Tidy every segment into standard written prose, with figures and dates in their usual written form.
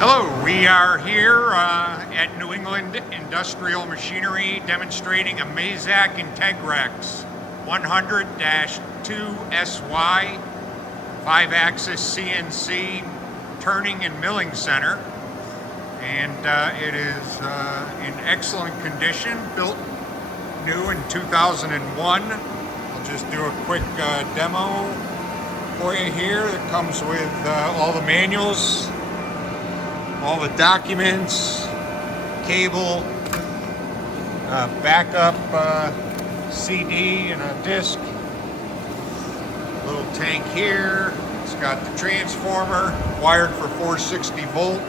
Hello, we are here at New England Industrial Machinery demonstrating a Mazak Integrex 100-2SY 5-axis CNC turning and milling center. And it is in excellent condition, built new in 2001. I'll just do a quick demo for you here. It comes with all the manuals, all the documents, cable, backup CD and a disc, little tank here. It's got the transformer wired for 460 volt.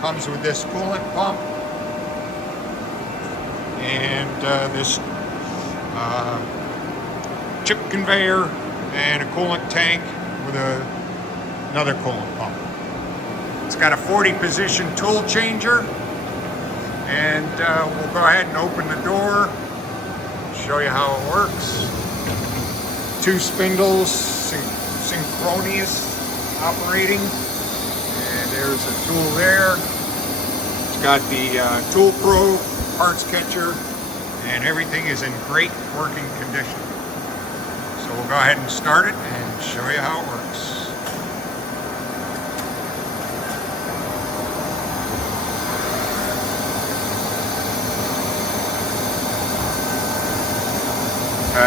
Comes with this coolant pump and this chip conveyor and a coolant tank with another coolant pump. It's got a 40 position tool changer, and we'll go ahead and open the door, show you how it works. 2 spindles, synchronous operating, and there's a tool there. It's got the Tool Pro parts catcher, and everything is in great working condition. So we'll go ahead and start it and show you how it works.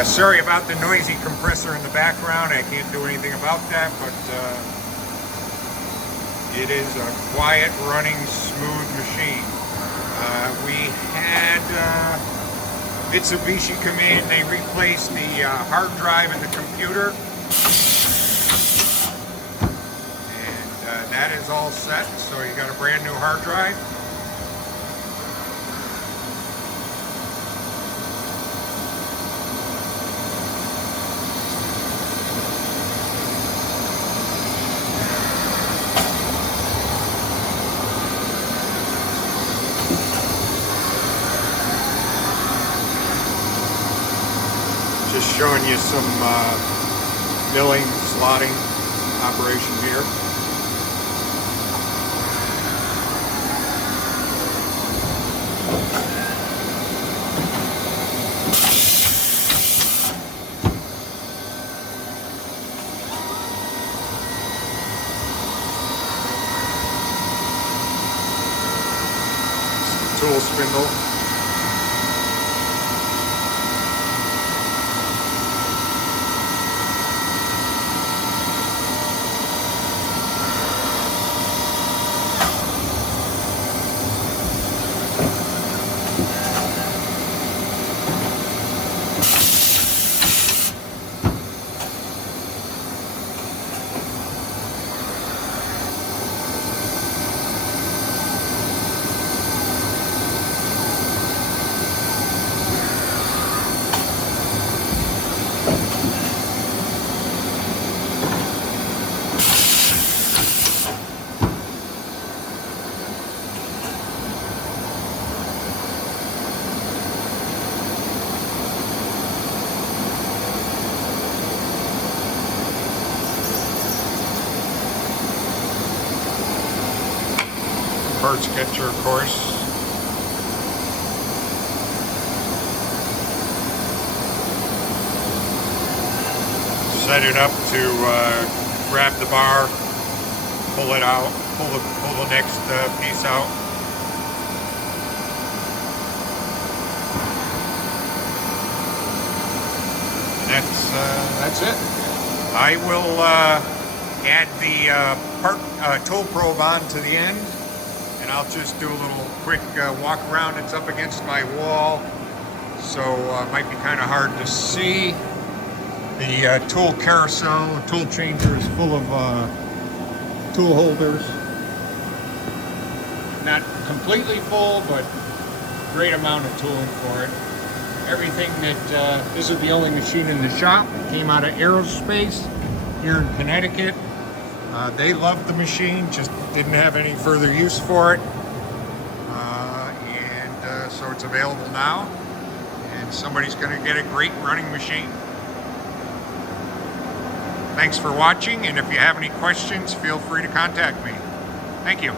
Sorry about the noisy compressor in the background. I can't do anything about that, but it is a quiet, running, smooth machine. We had Mitsubishi come in. They replaced the hard drive in the computer, and that is all set. So you got a brand new hard drive. Just showing you some milling, slotting operation here. It's the tool spindle. Parts catcher, of course. Set it up to grab the bar, pull it out, pull the next piece out. That's it. I will add the tool probe on to the end. And I'll just do a little quick walk around. It's up against my wall, so it might be kind of hard to see. The tool carousel, the tool changer is full of tool holders. Not completely full, but great amount of tooling for it. Everything that, this is the only machine in the shop. It came out of aerospace here in Connecticut. They loved the machine, just didn't have any further use for it. So it's available now, and somebody's going to get a great running machine. Thanks for watching, and if you have any questions, feel free to contact me. Thank you.